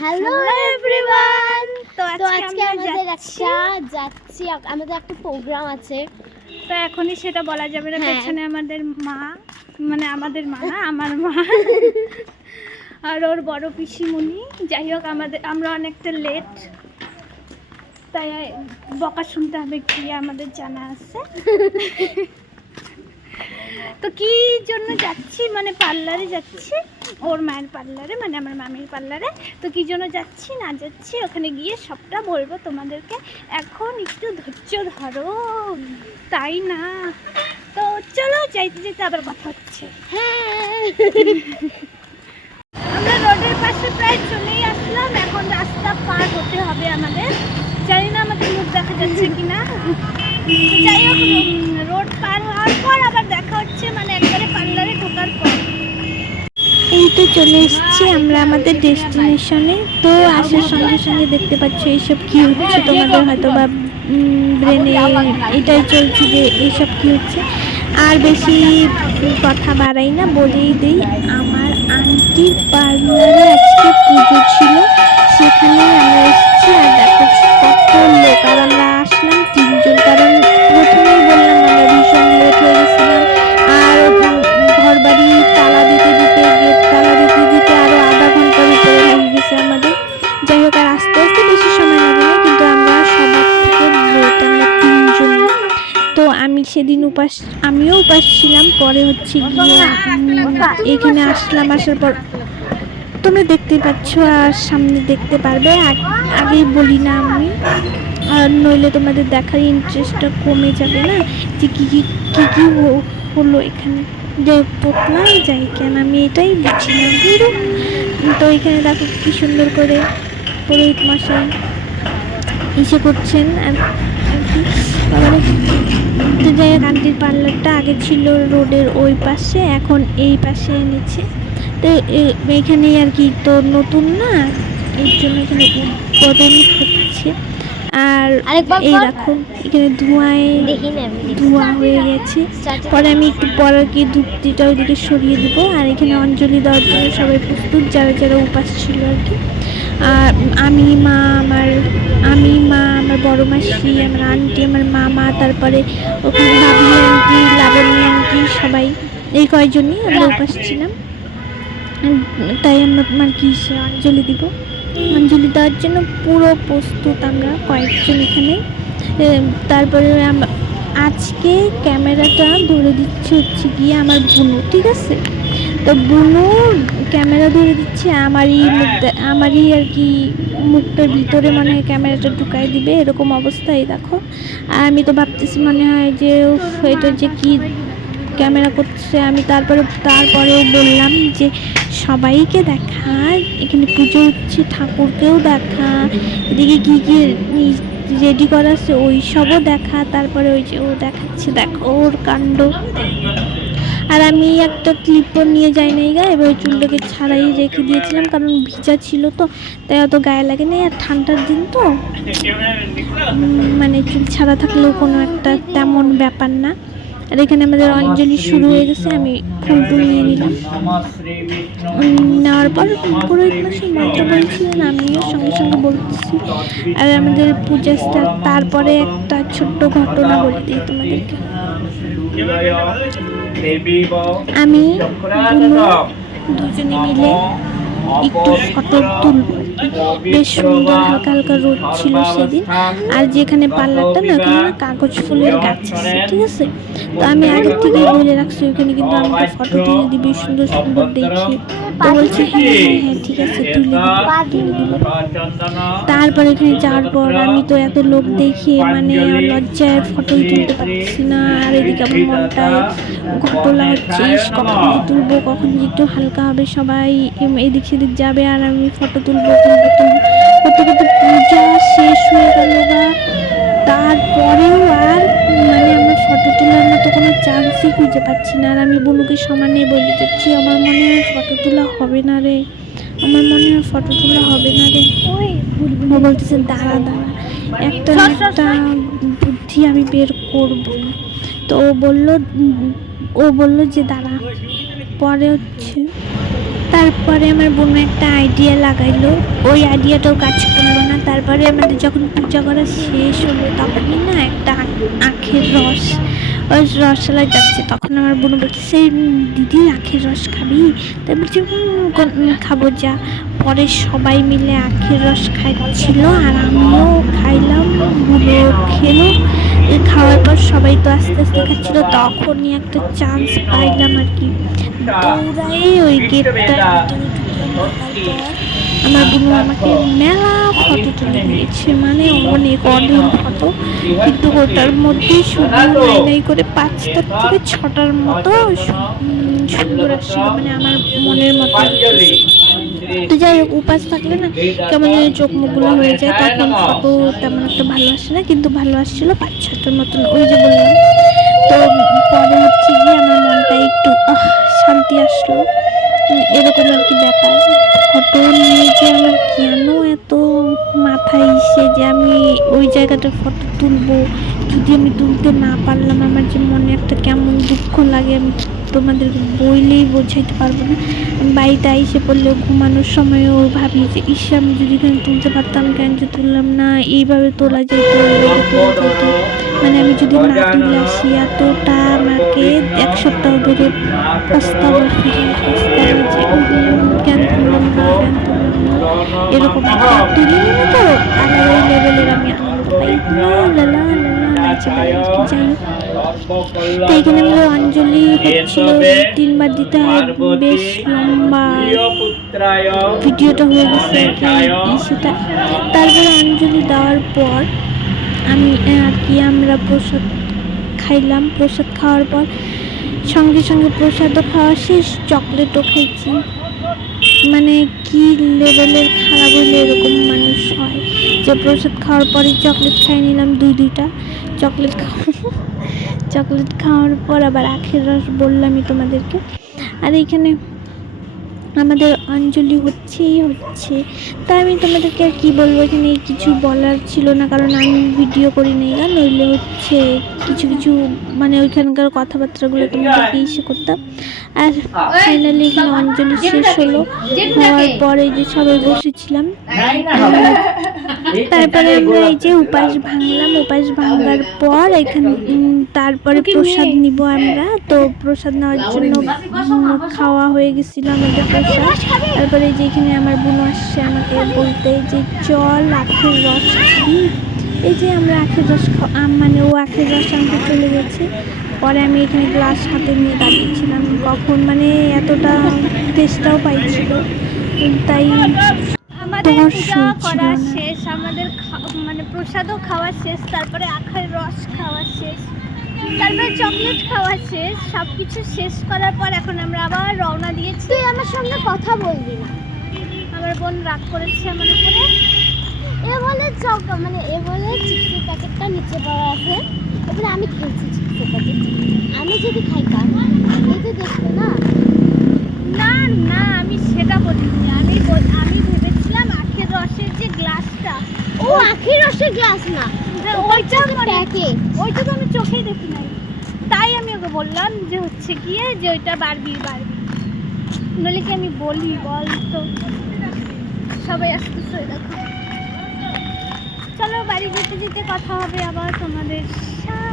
Hello everyone. তো আজকে আমাদের একটা প্রোগ্রাম আছে। তো এখনই সেটা বলা যাবে না। পেছনে আমাদের মা, মানে আমাদের মা না, আমার মা আর ওর বড় পিসিমণি। যাই হোক, আমরা অনেকটা লেট, তাই বকা শুনতে হবে কি আমাদের জানা আছে। তো কি জন্য যাচ্ছি, মানে পার্লারে যাচ্ছি, ওর মায়ের পার্লারে, মানে আমার মামির পার্লারে। তো কি জন্য যাচ্ছি না যাচ্ছি ওখানে গিয়ে সবটা বলবো তোমাদেরকে। এখন একটু ধৈর্য ধরো, তাই না? তো চলো, যাইতে যেতে আবার কথা হচ্ছে। হ্যাঁ, আমরা রোডের পাশে প্রায় চলেই আসলাম। এখন রাস্তা পার হতে হবে আমাদের। জানি না আমাদের মুখ দেখা যাচ্ছে কিনা। যাই হোক, রোড পার হওয়ার পর আবার দেখা হচ্ছে, মানে একবারে পার্লারে ঢোকার পর। এই তো চলে এসেছি আমরা আমাদের ডেস্টিনেশনে। তো আসার সঙ্গে সঙ্গে দেখতে পাচ্ছ এইসব কি হচ্ছে, তোমাদের হয়তো বা ব্রেনে এটাই চলছে যে এইসব কি হচ্ছে। আর বেশি কথা বাড়াই না, বলেই দিই আমার আন্টির পার্লারে আজকে পুজো ছিল, সেখানে আমরা এসেছি। আর দেখো কত লোক, আর আমরা আসলাম 3 জন, কারণ প্রথমেই বললাম আমরা ভীষণ লেট হয়ে গেছিলাম। আর ঘর বাড়ি তালা দিতে দিতে, গেট তালা দিতে দিতে আরও আধা ঘন্টার উপরে লেগে গেছে আমাদের। যাই হোক, আর আস্তে আস্তে বেশি সময় লাগে না, কিন্তু আমরা সবার থেকে লেট, আমরা 3 জন। তো আমি সেদিন আমিও উপাস ছিলাম। পরে হচ্ছে গিয়ে এখানে আসলাম, আসার পর তোমরা দেখতে পাচ্ছ আর সামনে দেখতে পারবে। আগেই বলি না আমি, আর নইলে তোমাদের দেখার ইন্টারেস্টটা কমে যাবে না, যে কী কী হলো এখানে, যে পোতলাই যাই কেন, আমি এটাই বুঝি না। তো এখানে দেখো কি সুন্দর করে পুরোহিত মশাই ইসে করছেন আর কি। তো যাই হোক, আন্টির পার্লারটা আগে ছিল রোডের ওই পাশে, এখন এই পাশে এনেছে। তো এইখানেই আর কি, তো নতুন না, এর জন্য এখানে উদ্বোধন হচ্ছে। আর এই দেখো এখানে ধোঁয়া হয়ে গেছে। পরে আমি একটু পর আর কি ধূপটিটা ওইদিকে সরিয়ে দেবো। আর এখানে অঞ্জলি দেওয়ার জন্য সবাই প্রস্তুত, যারা যারা উপাস ছিল আর কি। আর আমি মা, আমার বড় মাসি, আমার আন্টি, আমার মামা, তারপরে ওখানে ভাবি আন্টি, লাবণী আন্টি, সবাই এই কয়েকজনই আমরা উপাস ছিলাম। তাই আমরা আর কি অঞ্জলি দিব। অঞ্জলি দেওয়ার জন্য পুরো প্রস্তুত আমরা কয়েকজন এখানে। তারপরে আজকে ক্যামেরাটা ধরে দিচ্ছে হচ্ছে গিয়ে আমার বুনু, ঠিক আছে? তো বুনু ক্যামেরা ধরে দিচ্ছে আমারই আর কি মুখটার ভিতরে মনে হয় ক্যামেরাটা ঢুকাই দিবে, এরকম অবস্থায় দেখো। আর আমি তো ভাবতেছি মনে হয় যে এটা যে কি ক্যামেরা করছে। আমি তারপরেও বললাম যে সবাইকে দেখা, এখানে পুজো হচ্ছে, ঠাকুরকেও দেখা, এদিকে কী কী রেডি করা আছে ওই সবও দেখা। তারপরে ওই যে ও দেখাচ্ছে, দেখো ওর কাণ্ড। আর আমি একটা ক্লিপও নিয়ে যাই নাই গায়ে, এবার ওই চুলটাকে ছাড়াই রেখে দিয়েছিলাম, কারণ ভিজা ছিল তো, তাই অত গায়ে লাগে না। আর ঠান্ডার দিন তো, মানে চুল ছাড়া থাকলেও কোনো একটা তেমন ব্যাপার না। আর এখানে আমাদের অঞ্জলি শুরু হয়ে গেছে। আমি ফুল নিয়ে নিলাম, নেওয়ার পর পুরোহিত মশাই মন্ত্র বলছিলেন, আমিও সঙ্গে সঙ্গে বলতেছি। আর আমাদের পূজা স্টার্ট। তারপরে একটা ছোট্ট ঘটনা বলে দিই তোমাদেরকে। আমি দুজনে মিলে একটু ফটো তুলব, বেশ সুন্দর, হালকা হালকা রোদ ছিল সেদিন। আর যেখানে পার্লারটা না, ওখানে না কাগজ ফুলের গাছ আছে, ঠিক আছে? তো আমি আগের থেকে বলে রাখছি ওখানে কিন্তু আমাকে ফটো তুলে দিবি সুন্দর সুন্দর দেখে। তো বলছে হ্যাঁ হ্যাঁ হ্যাঁ ঠিক আছে, তুলে দিব। তারপরে এখানে যাওয়ার পর আমি তো এত লোক দেখে মানে লজ্জায় ফটোই তুলতে পারছি না। আর এদিকে আমার মনটায় ঘটনা হচ্ছে, কখন যে তুলবো, কখন যে একটু হালকা হবে, সবাই এদিক সেদিক যাবে আর আমি ফটো তুলবো করতে করতে পূজা শেষ হয়ে গেল বা। তারপরেও আর মানে আমার ফটো তোলার মতো কোনো চান্সই খুঁজে পাচ্ছি না। আর আমি বুনুকে সমানে বলে যাচ্ছি, আমার মনে হয় ফটো তোলা হবে না রে, আমার মনে হয় ফটো তোলা হবে না রে। ও বলতেছে দাঁড়া একটা বুদ্ধি আমি বের করব। তো ও বলল যে দাঁড়া, পরে হচ্ছে তারপরে আমার বোন একটা আইডিয়া লাগাইলো, ওই আইডিয়াটাও কাজ করলো না। তারপরে আমাদের যখন পূজা করা শেষ হলো তখনই না একটা আখের রস, ওই রসশালায় যাচ্ছে। তখন আমার বোন বলছে, দিদি আখের রস খাবি? তাই বলছি খাবো যা। পরে সবাই মিলে আখের রস খাচ্ছিল আর আমিও খাইলাম, বুনো খেলো। খাওয়ার পর সবাই তো আস্তে আস্তে খাচ্ছিল, তখনই একটা চান্স পাইলাম আর কি, দৌড়াই ওই গেটটা আমার বোন আমাকে মেলা ফটো তুলে দিয়েছে, মানে অনেক ফটো। কিন্তু ওটার মধ্যে শুধু নাই করে 5টার থেকে 6টার মতো সুন্দর আসছিল, মানে আমার মনের মতো। তো যাই হোক, উপাস থাকলে না কেমন যেন চোখ মুখগুলো হয়ে যায়, তখন ফটো তেমন একটা ভালো আসে না, কিন্তু ভালো আসছিল 5-6টার মতন, ওই যে বললাম। তো পরে হচ্ছে গিয়ে আমার মনটা একটু শান্তি আসলো, এরকম আর কি ব্যাপার। ফটো নিয়ে যে আমার কেন এত মাথায় এসে যে আমি ওই জায়গাটার ফটো তুলবো, যদি আমি তুলতে না পারলাম আমার যে মনে একটা কেমন দুঃখ লাগে, আমি তোমাদেরকে বইলেই বোঝাইতে পারবো না। বাড়িতে এসে পড়লে ঘুমানোর সময়ও ভাবি যে ইস, আমি যদি এখানে তুলতে পারতাম, কেন যে তুললাম না, এইভাবে তোলা যেত, মানে আমি যদি না তুলে আসি। এতটা আমাকে 1 সপ্তাহ ধরে পস্তাবো যে কেন তুললাম না, এরকম তুলি না তো আলাদা লেভেলের আমি আনন্দ পাই। যাই হোক, তো এখানে আমরা অঞ্জলি হচ্ছিল 3বার দিতে হয়, বেশ লম্বা ভিডিওটা হয়ে গেছে সেটা। তারপরে অঞ্জলি দেওয়ার পর আমি আর কি আমরা প্রসাদ খাইলাম। প্রসাদ খাওয়ার পর সঙ্গে সঙ্গে প্রসাদও খাওয়া শেষ, চকলেটও খাইছি। মানে কি লেভেলের খারাপ হলে এরকম মানুষ হয় যে প্রসাদ খাওয়ার পরে চকলেট খাই নিলাম, 2-2টা চকলেট খাওয়ার পর আবার আখের রস বললামই তোমাদেরকে। আর এইখানে আমাদের অঞ্জলি হচ্ছে। তাই আমি তোমাদেরকে আর কি বলবো, এখানে কিছু বলার ছিল না, কারণ আমি ভিডিও করি নাই না, নইলে হচ্ছে কিছু মানে ওইখানকার কথাবার্তাগুলো তোমাদেরকে ইসে করতাম। আর ফাইনালি এখানে অঞ্জলি শেষ হলো, হওয়ার পরে যে সবাই বসেছিলাম, তারপরে আমরা এই যে উপাস ভাঙলাম। উপাস ভাঙার পর এখানে তারপরে প্রসাদ নিব আমরা। তো প্রসাদ নেওয়ার জন্য খাওয়া হয়ে গেছিল আমাদের প্রসাদ। তারপরে যে এখানে আমার বোন আসছে আমাকে বলতে যে চল আখের রস খাবি। এই যে আমরা আখের রস মানে ও আখের রস আনতে চলে গেছে। পরে আমি এখানে গ্লাস হাতে নিয়ে দাঁড়িয়েছিলাম, কখন মানে এতটা টেস্টটাও পাইছিল, তাই আমাদের পূজা করা শেষ, আমাদের মানে প্রসাদও খাওয়া শেষ, তারপরে আখের রস খাওয়া শেষ, তারপরে চকলেট খাওয়া শেষ। সব কিছু শেষ করার পর এখন আমরা আবার রওনা দিয়েছি। তুই আমার সঙ্গে কথা বলবি না, আমার বোন রাগ করেছে আমার উপরে। এ বলে চিপসের প্যাকেটটা নিচে পড়া আছে, এবারে আমি খেয়েছি চিপসের প্যাকেট। আমি যদি খাইতাম এই তো দেখতো না। না না, আমি সেটা বলিনি, আমি ভেবেছিলাম আখের রসের যে গ্লাসটা। ও আখের রসের গ্লাস না, ওইটা প্যাকেট। ওইটা তো আমি চোখেই দেখি নাই, তাই আমি ওকে বললাম যে হচ্ছে গিয়ে যে ওইটা বারবি। নইলে কি আমি বলি বল? তো সবাই আসতেছে, দেখো। চলো বাড়ি যেতে যেতে কথা হবে আবার তোমাদের সাথে।